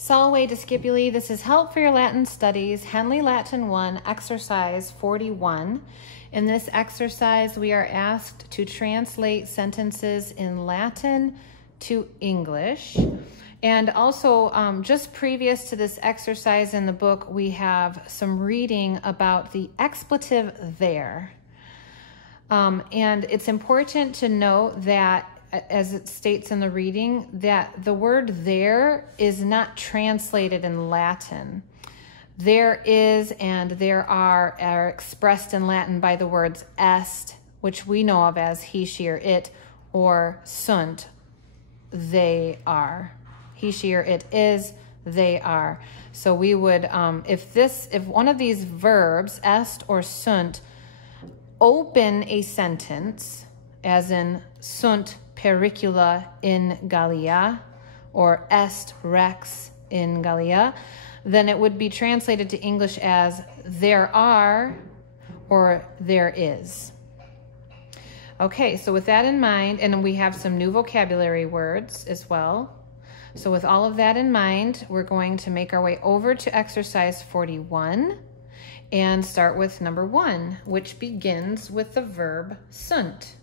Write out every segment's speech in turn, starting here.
Salve discipuli, this is Help for Your Latin Studies, Henle Latin 1, exercise 41. In this exercise, we are asked to translate sentences in Latin to English. And also, just previous to this exercise in the book, we have some reading about the expletive there. And it's important to note that, as it states in the reading, that the word there is not translated in Latin. There is and there are expressed in Latin by the words est, which we know of as he, she, or it, or sunt, they are. He, she, or it is, they are. So we would, if one of these verbs, est or sunt, open a sentence, as in sunt pericula in Gallia, or est rex in Gallia, then it would be translated to English as there are or there is. Okay, so with that in mind, and we have some new vocabulary words as well. So with all of that in mind, we're going to make our way over to exercise 41 and start with number 1, which begins with the verb sunt.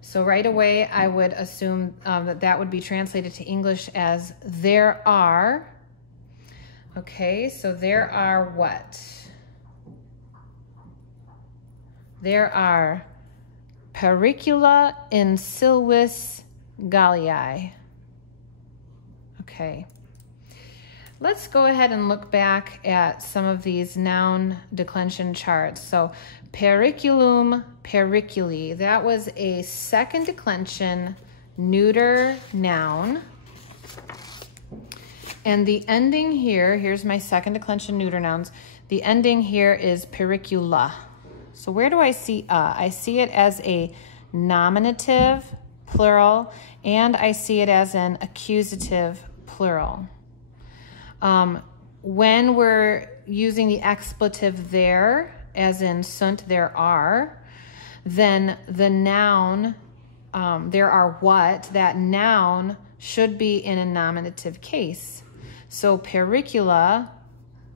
So right away, I would assume that would be translated to English as there are. Okay, so there are what? There are pericula in silvis Galliae. Okay. Let's go ahead and look back at some of these noun declension charts. So periculum, periculi, that was a second declension neuter noun. And the ending here, here's my second declension neuter nouns. The ending here is pericula. So where do I see I see it as a nominative, plural, and I see it as an accusative, plural. When we're using the expletive there, as in sunt, there are, then the noun, there are what, that noun should be in a nominative case. So pericula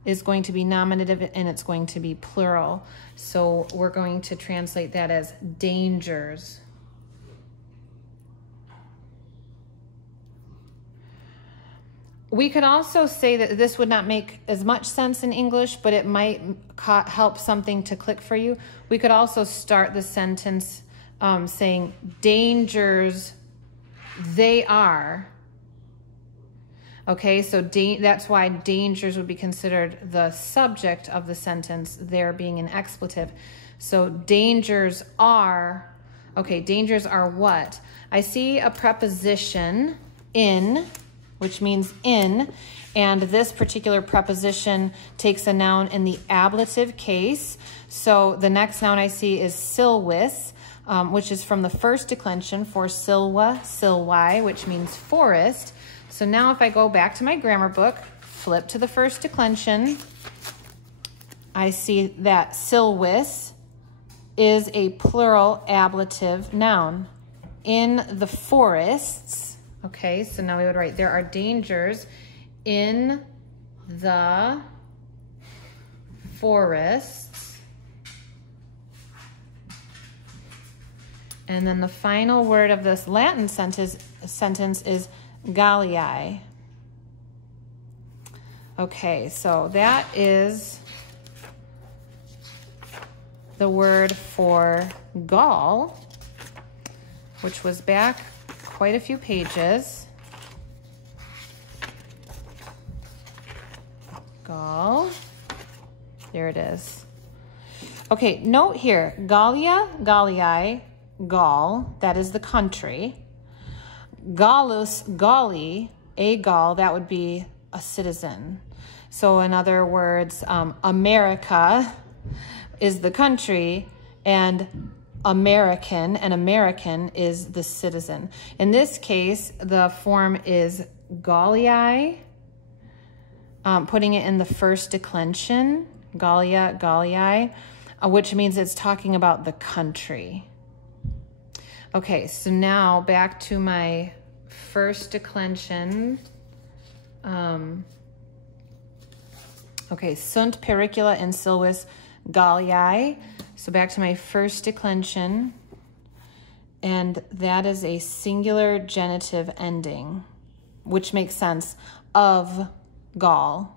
is going to be nominative and it's going to be plural. So we're going to translate that as dangers. We could also say that this would not make as much sense in English, but it might help something to click for you. We could also start the sentence saying dangers they are. Okay, so that's why dangers would be considered the subject of the sentence, there being an expletive. So dangers are, okay, dangers are what? I see a preposition in, which means in, and this particular preposition takes a noun in the ablative case. So the next noun I see is silvis, which is from the first declension for silva, silvi, which means forest. So now if I go back to my grammar book, flip to the first declension, I see that silvis is a plural ablative noun. In the forests, okay, so now we would write, there are dangers in the forests. And then the final word of this Latin sentence is Galliae. Okay, so that is the word for Gaul, which was back quite a few pages. Gaul. There it is. Okay, note here, Gallia, Galliae, Gaul, that is the country. Gallus, Galli, a Gaul, that would be a citizen. So in other words, America is the country, and American, an American is the citizen. In this case, the form is Galliae, putting it in the first declension, Gallia, Galliae, which means it's talking about the country. Okay, so now back to my first declension Okay, sunt pericula in silvis Galliae. So back to my first declension. And that is a singular genitive ending, which makes sense, of Gaul.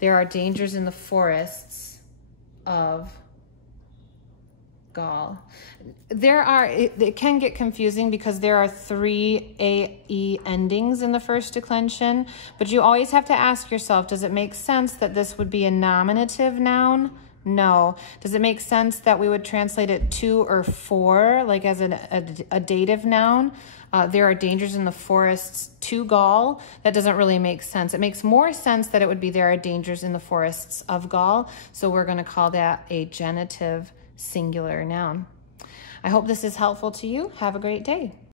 There are dangers in the forests of Gaul. It can get confusing because there are 3 AE endings in the first declension, but you always have to ask yourself, does it make sense that this would be a nominative noun? No. Does it make sense that we would translate it to or for, like as a dative noun? There are dangers in the forests to Gaul. That doesn't really make sense. It makes more sense that it would be there are dangers in the forests of Gaul. So we're going to call that a genitive singular noun. I hope this is helpful to you. Have a great day.